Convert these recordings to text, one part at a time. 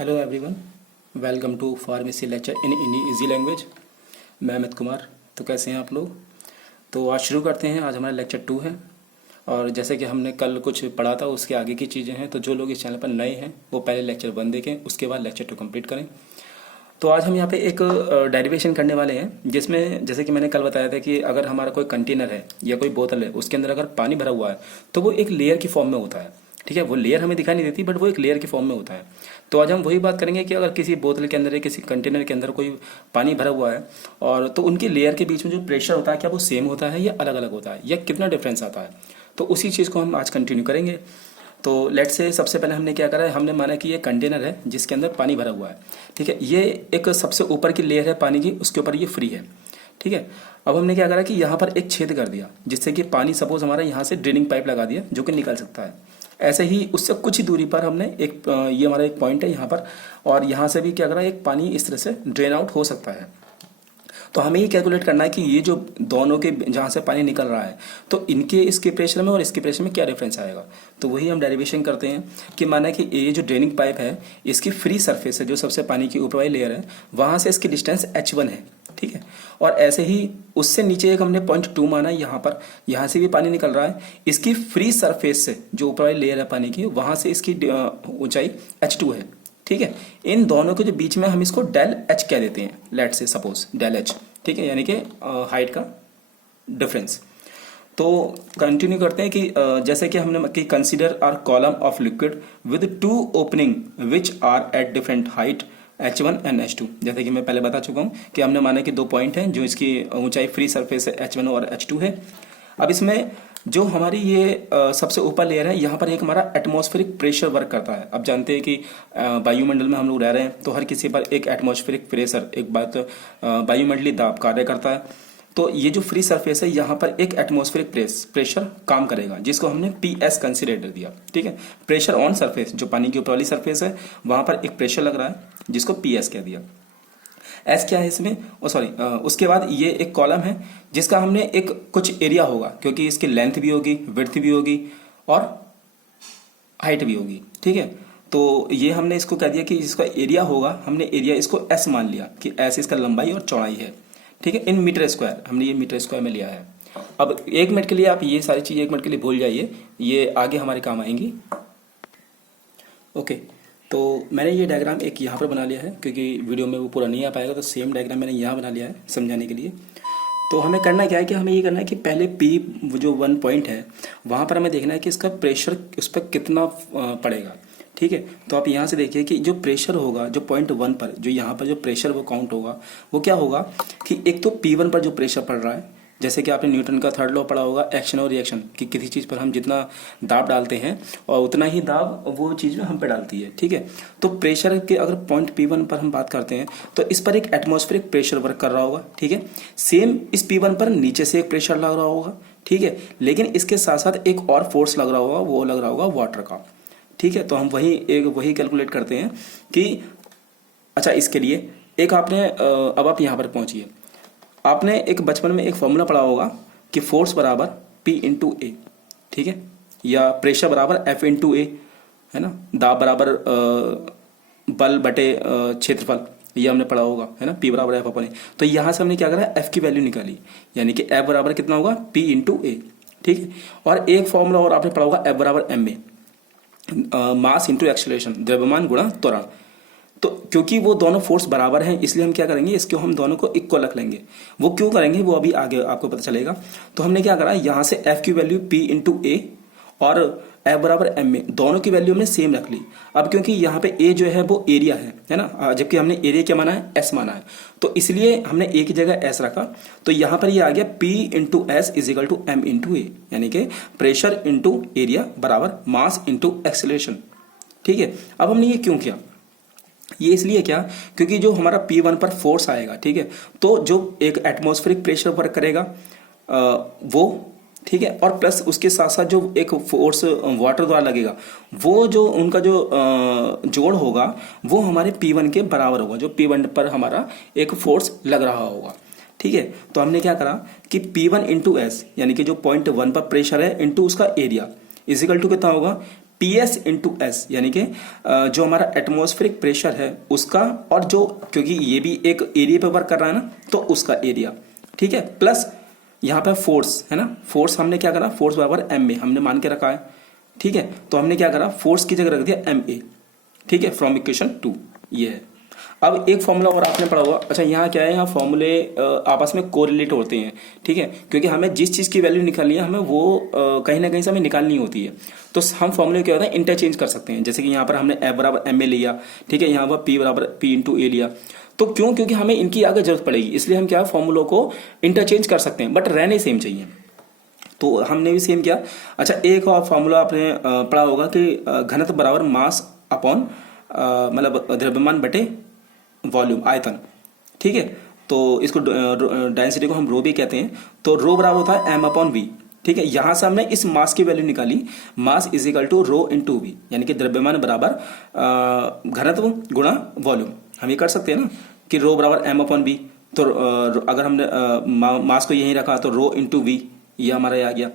Hello everyone, welcome to pharmacy lecture in easy language. मैं अमित कुमार। तो कैसे हैं आप लोग? तो आज शुरू करते हैं। आज हमारा लेक्चर 2 है और जैसे कि हमने कल कुछ पढ़ा था उसके आगे की चीज़ें हैं। तो जो लोग इस चैनल पर नए हैं वो पहले लेक्चर 1 देखें, उसके बाद लेक्चर 2 कंप्लीट करें। तो आज हम यहाँ पे एक डेरिवेशन करने वाले हैं जिसमें जैसे कि मैंने कल बताया था कि अगर हमारा कोई कंटेनर है या कोई बोतल है, उसके अंदर अगर पानी भरा हुआ है तो वो एक लेयर की फॉर्म में होता है। ठीक है, वो लेयर हमें दिखाई नहीं देती बट वो एक लेयर की फॉर्म में होता है। तो आज हम वही बात करेंगे कि अगर किसी बोतल के अंदर या किसी कंटेनर के अंदर कोई पानी भरा हुआ है और तो उनकी लेयर के बीच में जो प्रेशर होता है क्या वो सेम होता है या अलग अलग होता है या कितना डिफरेंस आता है। तो उसी चीज़ को हम आज कंटिन्यू करेंगे। तो लेट्स से सबसे पहले हमने क्या करा है, हमने माना कि ये कंटेनर है जिसके अंदर पानी भरा हुआ है। ठीक है, ये एक सबसे ऊपर की लेयर है पानी की, उसके ऊपर ये फ्री है। ठीक है, अब हमने क्या करा कि यहाँ पर एक छेद कर दिया जिससे कि पानी सपोज हमारा यहाँ से ड्रेनिंग पाइप लगा दिया जो कि निकल सकता है। ऐसे ही उससे कुछ ही दूरी पर हमने एक ये हमारा एक पॉइंट है यहाँ पर, और यहाँ से भी क्या करा, एक पानी इस तरह से ड्रेन आउट हो सकता है। तो हमें ये कैलकुलेट करना है कि ये जो दोनों के जहाँ से पानी निकल रहा है तो इनके इसके प्रेशर में और इसके प्रेशर में क्या डिफरेंस आएगा। तो वही हम डेरिवेशन करते हैं कि माना कि ये जो ड्रेनिंग पाइप है इसकी फ्री सरफेस है, जो सबसे पानी की ऊपर वाली लेयर है, वहाँ से इसकी डिस्टेंस h1 है। ठीक है, और ऐसे ही उससे नीचे एक हमने पॉइंट 2 माना, यहाँ पर यहाँ से भी पानी निकल रहा है, इसकी फ्री सरफेस से जो ऊपर वाली लेयर है पानी की वहाँ से इसकी ऊंचाई h2 है। ठीक है, इन दोनों के जो बीच में हम इसको डेल एच कह देते हैं, लेट से सपोज डेल एच। ठीक है, यानी कि हाइट का डिफरेंस। तो कंटिन्यू करते हैं कि जैसे कि हमने कि consider are column of liquid with 2 opening which are at different height h1 and h2। जैसे कि मैं पहले बता चुका हूं कि हमने माना कि 2 पॉइंट हैं जो इसकी ऊंचाई फ्री सरफेस है h1 और h2 है। अब इसमें जो हमारी ये सबसे ऊपर लेयर है, यहाँ पर एक हमारा एटमॉस्फेरिक प्रेशर वर्क करता है। अब जानते हैं कि वायुमंडल में हम लोग रह रहे हैं तो हर किसी पर एक एटमॉस्फेरिक प्रेशर, एक बात वायुमंडलीय दाब कार्य करता है। तो ये जो फ्री सरफेस है यहाँ पर एक एटमॉस्फेरिक प्रेशर काम करेगा जिसको हमने PS कंसिडर दिया। ठीक है, प्रेशर ऑन सरफेस, जो पानी की ऊपर वाली सरफेस है वहाँ पर एक प्रेशर लग रहा है जिसको PS कह दिया। एस क्या है इसमें, उसके बाद ये एक कॉलम है जिसका हमने एक कुछ एरिया होगा, क्योंकि इसकी लेंथ भी होगी, विड्थ भी होगी और हाइट भी होगी। ठीक है, तो ये हमने इसको कह दिया कि इसका एरिया होगा, हमने एरिया इसको एस मान लिया कि एस इसका लंबाई और चौड़ाई है। ठीक है, इन मीटर स्क्वायर, हमने ये मीटर स्क्वायर में लिया है। अब 1 मिनट के लिए आप ये सारी चीज़ 1 मिनट के लिए भूल जाइए, ये आगे हमारे काम आएंगी। ओके, तो मैंने ये डायग्राम एक यहाँ पर बना लिया है क्योंकि वीडियो में वो पूरा नहीं आ पाएगा, तो सेम डायग्राम मैंने यहाँ बना लिया है समझाने के लिए। तो हमें करना क्या है कि हमें ये करना है कि पहले P जो 1 पॉइंट है वहाँ पर हमें देखना है कि इसका प्रेशर उस पर कितना पड़ेगा। ठीक है, तो आप यहाँ से देखिए कि जो प्रेशर होगा जो पॉइंट 1 पर, जो यहाँ पर जो प्रेशर वो काउंट होगा, वो क्या होगा कि एक तो P1 पर जो प्रेशर पड़ रहा है, जैसे कि आपने न्यूटन का 3rd लॉ पढ़ा होगा, एक्शन और रिएक्शन, कि किसी चीज़ पर हम जितना दाब डालते हैं और उतना ही दाब वो चीज़ हम पे डालती है। ठीक है, तो प्रेशर के अगर पॉइंट P1 पर हम बात करते हैं तो इस पर एक एटमॉस्फेरिक प्रेशर वर्क कर रहा होगा। ठीक है, सेम इस P1 पर नीचे से एक प्रेशर लग रहा होगा। ठीक है, लेकिन इसके साथ साथ एक और फोर्स लग रहा होगा, वो लग रहा होगा वाटर का। ठीक है, तो हम वही कैलकुलेट करते हैं कि अच्छा इसके लिए एक आपने अब आप यहाँ पर पहुँचिए, आपने एक बचपन में एक फॉर्मूला पढ़ा होगा कि फोर्स बराबर P इंटू ए। ठीक है, या प्रेशर बराबर F इंटू ए, है ना, दाब बराबर बल बटे क्षेत्रफल, ये हमने पढ़ा होगा, है ना, P बराबर F अपन ए। तो यहाँ से हमने क्या करा, F की वैल्यू निकाली, यानी कि F बराबर कितना होगा, P इंटू ए। ठीक है, और एक फॉर्मूला और आपने पढ़ा होगा F बराबर ma, मास इंटू एक्सेलरेशन, द्रव्यमान गुणा त्वरण। तो क्योंकि वो दोनों फोर्स बराबर हैं इसलिए हम क्या करेंगे, इसको हम दोनों को इक्वल रख लेंगे। वो क्यों करेंगे वो अभी आगे आपको पता चलेगा। तो हमने क्या करा, यहाँ से F की वैल्यू P इंटू ए और F बराबर ma, दोनों की वैल्यू हमने सेम रख ली। अब क्योंकि यहाँ पे A जो है वो एरिया है ना, जबकि हमने एरिया क्या माना है, S माना है, तो इसलिए हमने A की जगह S रखा। तो यहाँ पर ये आ गया P into S is equal to M into A, यानी कि प्रेशर इंटू एरिया बराबर मास इंटू एक्सेलरेशन। ठीक है, अब हमने ये क्यों किया, ये इसलिए क्या, क्योंकि जो हमारा P1 पर फोर्स आएगा, ठीक है, तो जो एक एटमॉस्फेरिक प्रेशर वर्क करेगा वो, ठीक है, और प्लस उसके साथ साथ जो एक फोर्स वाटर द्वारा लगेगा, वो जो उनका जो जोड़ होगा वो हमारे P1 के बराबर होगा, जो P1 पर हमारा एक फोर्स लग रहा होगा। ठीक है, तो हमने क्या करा कि P1 इंटू एस, यानी कि जो पॉइंट 1 पर प्रेशर है इंटू उसका एरिया इजिकल टू कितना होगा, पी एस इंटू एस, यानी कि जो हमारा एटमॉस्फेरिक प्रेशर है उसका, और जो क्योंकि ये भी एक एरिया पे वर्क कर रहा है ना, तो उसका एरिया, ठीक है, प्लस यहाँ पे फोर्स है ना, फोर्स हमने क्या करा, फोर्स बराबर एम ए हमने मान के रखा है, ठीक है। तो हमने क्या करा, फोर्स की जगह रख दिया एम ए, ठीक है, फ्रॉम इक्वेशन 2, ये है। अब एक फॉर्मूला और आपने पढ़ा होगा, अच्छा यहाँ क्या है, यहाँ फॉर्मूले आपस में कोरिलेट होते हैं, ठीक है, क्योंकि हमें जिस चीज़ की वैल्यू निकालनी है हमें वो कहीं ना कहीं से हमें निकालनी होती है, तो हम फॉर्मूले क्या होता है, इंटरचेंज कर सकते हैं। जैसे कि यहाँ पर हमने एफ बराबर एम ए लिया, ठीक है, यहाँ पर पी बराबर पी इंटू ए लिया, तो क्यों, क्योंकि हमें इनकी आगे जरूरत पड़ेगी, इसलिए हम क्या फॉर्मूलों को इंटरचेंज कर सकते हैं, बट रहने सेम चाहिए, तो हमने भी सेम किया। अच्छा एक और फॉर्मूला आपने पढ़ा होगा कि घनत्व बराबर मास अपॉन मतलब द्रव्यमान बटे वॉल्यूम, आयतन, ठीक है, तो इसको डेंसिटी को हम रो भी कहते हैं, तो रो बराबर होता है एम अपॉन वी, ठीक है। यहां से हमने इस मास की वैल्यू निकाली, mass is equal to rho into V, यानी कि द्रव्यमान बराबर घनत्व गुणा वॉल्यूम। हम ये कर सकते हैं ना कि रो बराबर एम अपॉन वी, तो अगर हमने मास को यहीं रखा तो रो इंटू वी, ये हमारा आ गया।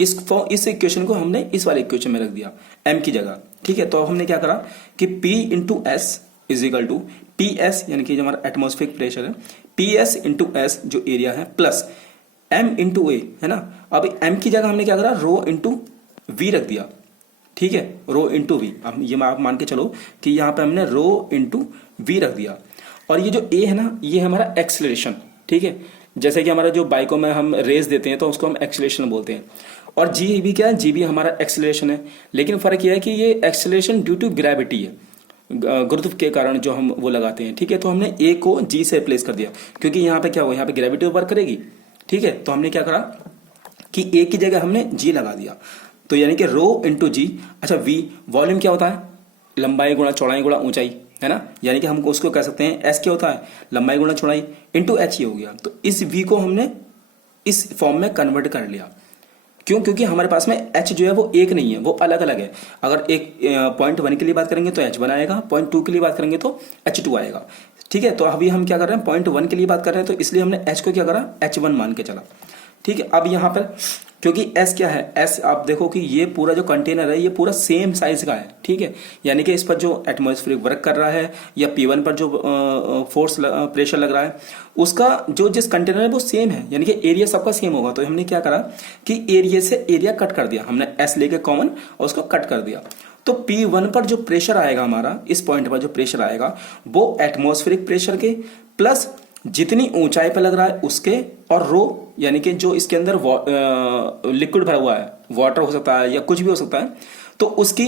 इस इक्वेशन को हमने इस वाले इक्वेशन में रख दिया m की जगह, ठीक है। तो हमने क्या करा कि p into S is equal to P S, यानी कि जो हमारा एटमॉस्फेरिक प्रेशर है, पी एस इंटू एस जो एरिया है, प्लस m इंटू ए, है ना। अब m की जगह हमने क्या करा, रो इंटू वी रख दिया, ठीक है, रो इंटू वी। अब ये आप मान के चलो कि यहाँ पे हमने रो इंटू वी रख दिया, और ये जो a है ना, ये हमारा एक्सेलरेशन, ठीक है। जैसे कि हमारा जो बाइकों में हम रेस देते हैं तो उसको हम एक्सेलरेशन बोलते हैं, और जी भी क्या है, जी भी हमारा एक्सेलरेशन है, लेकिन फर्क यह है कि ये एक्सेलरेशन ड्यू टू ग्रेविटी है, गुरुत्व के कारण जो हम वो लगाते हैं, ठीक है। तो हमने ए को जी से रिप्लेस कर दिया, क्योंकि यहाँ पे क्या होगा, यहाँ पे ग्रेविटी वर्क करेगी, ठीक है। तो हमने क्या करा कि ए की जगह हमने जी लगा दिया, तो यानी कि रो इंटू जी। अच्छा वी वॉल्यूम क्या होता है, लंबाई गुणा चौड़ाई गुणा ऊंचाई, है ना, यानी कि हम उसको कह सकते हैं एस क्या होता है, लंबाई गुणा चौड़ाई इंटू एच, ये हो गया। तो इस वी को हमने इस फॉर्म में कन्वर्ट कर लिया, क्यों, क्योंकि हमारे पास में h जो है वो एक नहीं है, वो अलग अलग है। अगर एक पॉइंट 1 के लिए बात करेंगे तो h1 आएगा, पॉइंट 2 के लिए बात करेंगे तो h2 आएगा, ठीक है। तो अभी हम क्या कर रहे हैं, पॉइंट 1 के लिए बात कर रहे हैं, तो इसलिए हमने h को क्या करा, h1 मान के चला, ठीक है। अब यहाँ पर क्योंकि s क्या है, s आप देखो कि ये पूरा जो कंटेनर है ये पूरा सेम साइज का है, ठीक है, यानी कि इस पर जो एटमॉस्फेरिक वर्क कर रहा है या P1 पर जो फोर्स प्रेशर लग रहा है उसका जो जिस कंटेनर है वो सेम है, यानी कि एरिया सबका सेम होगा। तो हमने क्या करा कि एरिया से एरिया कट कर दिया, हमने s लेके कॉमन और उसको कट कर दिया। तो P1 पर जो प्रेशर आएगा हमारा, इस पॉइंट पर जो प्रेशर आएगा वो एटमॉस्फेरिक प्रेशर के प्लस जितनी ऊंचाई पर लग रहा है उसके, और रो यानी कि जो इसके अंदर लिक्विड भरा हुआ है, वाटर हो सकता है या कुछ भी हो सकता है, तो उसकी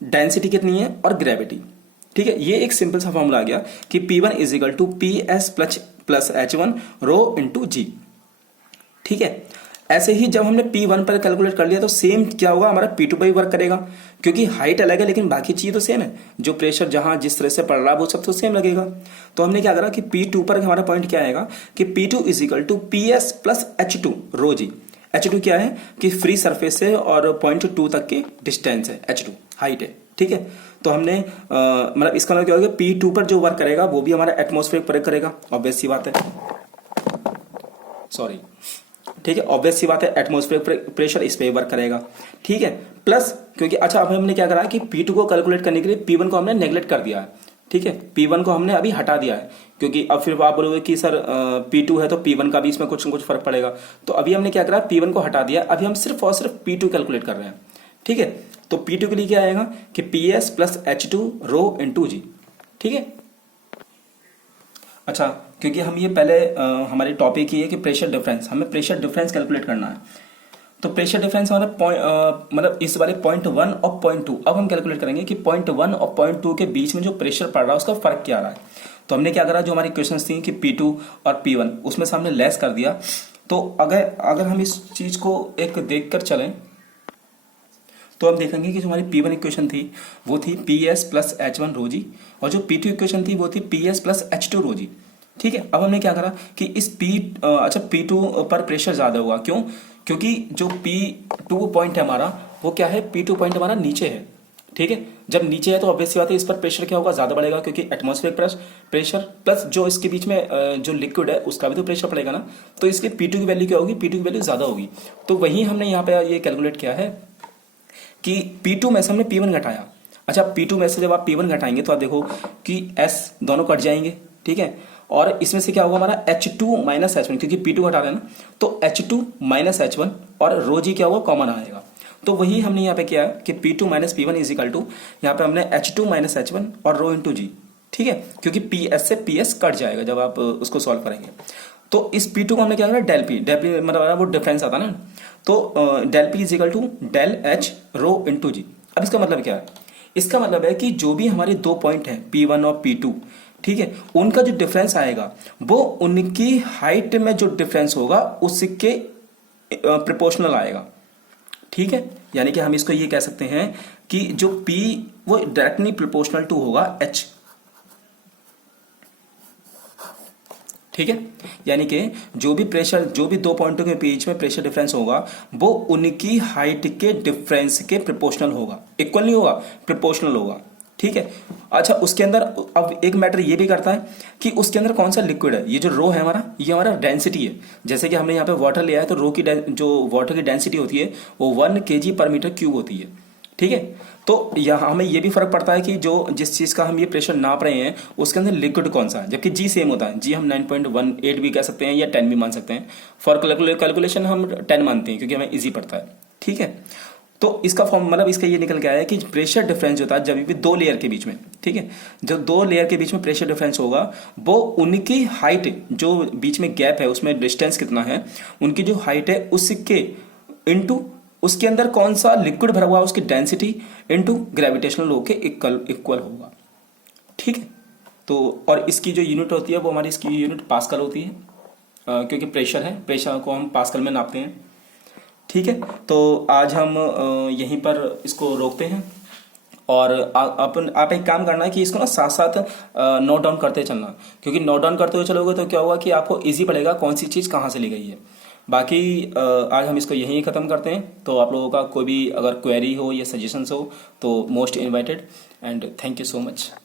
डेंसिटी कितनी है और ग्रेविटी, ठीक है। ये एक सिंपल सा फॉर्मूला आ गया कि P1 is equal to P S plus H1 rho into g, ठीक है। ऐसे ही जब हमने P1 पर कैलकुलेट कर लिया तो सेम क्या होगा, हमारा P2 पर भी वर्क करेगा, क्योंकि हाइट अलग है लेकिन बाकी चीज़ तो सेम है, जो प्रेशर जहां जिस तरह से पड़ रहा है वो सब तो सेम लगेगा। तो हमने क्या करा कि P2 पर हमारा पॉइंट क्या आएगा कि P2 is equal to P S plus H2 rho g. H2 क्या है कि फ्री सरफेस है और पॉइंट 2 तक की डिस्टेंस है, H2 हाइट है, ठीक है। तो हमने मतलब इसका मतलब क्या होगा, P2 पर जो वर्क करेगा वो भी हमारा एटमॉस्फेरिक पर करेगा, ऑब्वियस सी बात है, सॉरी, ठीक है, ऑब्वियस सी बात है, एटमॉस्फेरिक प्रेशर इस पे वर्क करेगा, ठीक है। प्लस क्योंकि अच्छा अब हमने क्या करा कि P2 को कैलकुलेट करने के लिए P1 को हमने नेग्लेक्ट कर दिया है, ठीक है, P1 को हमने अभी हटा दिया है, क्योंकि अब फिर आप बोलोगे कि सर P2 है तो P1 का भी इसमें कुछ न कुछ फर्क पड़ेगा। तो अभी हमने क्या करा, P1 को हटा दिया, अभी हम सिर्फ और सिर्फ P2 कैलकुलेट कर रहे हैं, ठीक है। तो P2 के लिए क्या आएगा कि पी एस प्लस H2 रो इंटू जी, ठीक है। अच्छा क्योंकि हम ये पहले हमारी टॉपिक ही है कि प्रेशर डिफरेंस, हमें प्रेशर डिफरेंस कैलकुलेट करना है। तो प्रेशर डिफरेंस हमारा मतलब इस वाले पॉइंट 1 और पॉइंट 2, अब हम कैलकुलेट करेंगे कि पॉइंट 1 और पॉइंट 2 के बीच में जो प्रेशर पड़ रहा है उसका फर्क क्या आ रहा है। तो हमने क्या करा, जो हमारी क्वेश्चंस थी कि P2 और P1 उसमें से हमने लेस कर दिया। तो अगर हम इस चीज को एक देख कर चलें तो हम देखेंगे कि जो हमारी P1 इक्वेशन थी वो थी पी एस प्लस H1 रो जी, और जो P2 इक्वेशन थी वो थी P S plus H2 rho जी, ठीक है। अब हमने क्या करा कि इस P2 पर प्रेशर ज्यादा होगा, क्यों, क्योंकि जो P2 पॉइंट है हमारा वो क्या है, P2 पॉइंट हमारा नीचे है, ठीक है। जब नीचे है तो ऑब्वियस सी बात है इस पर प्रेशर क्या होगा, ज्यादा बढ़ेगा, क्योंकि एटमॉस्फेरिक प्रेशर प्लस जो इसके बीच में जो लिक्विड है उसका भी तो प्रेशर पड़ेगा ना। तो इसलिए P2 की वैल्यू क्या होगी, P2 की वैल्यू ज्यादा होगी। तो वही हमने यहाँ पे ये कैलकुलेट किया है कि P2 में से हमने P1 घटाया। अच्छा, P2 में से जब आप P1 घटाएंगे तो आप देखो कि S दोनों कट जाएंगे, ठीक है। और इसमें से क्या होगा हमारा H2 माइनस H1, क्योंकि P2 घटा रहे हैं ना, तो H2 माइनस H1 और रो जी क्या होगा, कॉमन आएगा। तो वही हमने यहाँ पे किया कि P2 minus P1 is equal to, यहाँ पे हमने H2 माइनस H1 और रो इंटू जी, ठीक है, क्योंकि PS से PS कट जाएगा जब आप उसको सॉल्व करेंगे। तो इस P2 को हमने क्या करा, डेल पी मतलब वो डिफरेंस आता ना, तो del P is equal to del H rho into g. अब इसका मतलब क्या है, इसका मतलब है कि जो भी हमारे दो पॉइंट हैं P1 और P2, ठीक है, उनका जो डिफरेंस आएगा वो उनकी हाइट में जो डिफरेंस होगा उसके प्रोपोर्शनल आएगा, ठीक है। यानी कि हम इसको ये कह सकते हैं कि जो P वो डायरेक्टली प्रोपोर्शनल टू होगा H, ठीक है। यानी कि जो भी प्रेशर, जो भी दो पॉइंटों के बीच में प्रेशर डिफरेंस होगा वो उनकी हाइट के डिफरेंस के प्रोपोर्शनल होगा, इक्वल नहीं होगा, प्रोपोर्शनल होगा, ठीक है। अच्छा, उसके अंदर अब एक मैटर ये भी करता है कि उसके अंदर कौन सा लिक्विड है। ये जो रो है हमारा, ये हमारा डेंसिटी है। जैसे कि हमने यहाँ पे वाटर लिया है तो रो की जो वाटर की डेंसिटी होती है वो 1 kg पर मीटर क्यूब होती है, ठीक है। तो यहाँ हमें ये भी फर्क पड़ता है कि जो जिस चीज़ का हम ये प्रेशर नाप रहे हैं उसके अंदर लिक्विड कौन सा है, जबकि जी सेम होता है। जी हम 9.18 भी कह सकते हैं या 10 भी मान सकते हैं। फॉर कैलकुलेशन हम 10 मानते हैं क्योंकि हमें इजी पड़ता है, ठीक है। तो इसका फॉर्म मतलब इसका ये निकल के आया है कि प्रेशर डिफरेंस होता है जब भी दो लेयर के बीच में, ठीक है, जब दो लेयर के बीच में प्रेशर डिफरेंस होगा वो उनकी हाइट, जो बीच में गैप है उसमें डिस्टेंस कितना है, उनकी जो हाइट है उसके इनटू उसके अंदर कौन सा लिक्विड भरा हुआ है उसकी डेंसिटी इनटू ग्रेविटेशनल लो के इक्वल होगा, ठीक है। तो और इसकी जो यूनिट होती है वो हमारी इसकी यूनिट पास्कल होती है, क्योंकि प्रेशर है, प्रेशर को हम पास्कल में नापते हैं, ठीक है। तो आज हम यहीं पर इसको रोकते हैं और आप एक काम करना है कि इसको ना साथ साथ नोट डाउन करते चलना, क्योंकि नोट डाउन करते हुए चलोगे तो क्या होगा कि आपको इजी पड़ेगा कौन सी चीज़ कहाँ से ली गई है। बाकी आज हम इसको यहीं ख़त्म करते हैं। तो आप लोगों का कोई भी अगर क्वेरी हो या सजेशंस हो तो most invited, and thank you so much.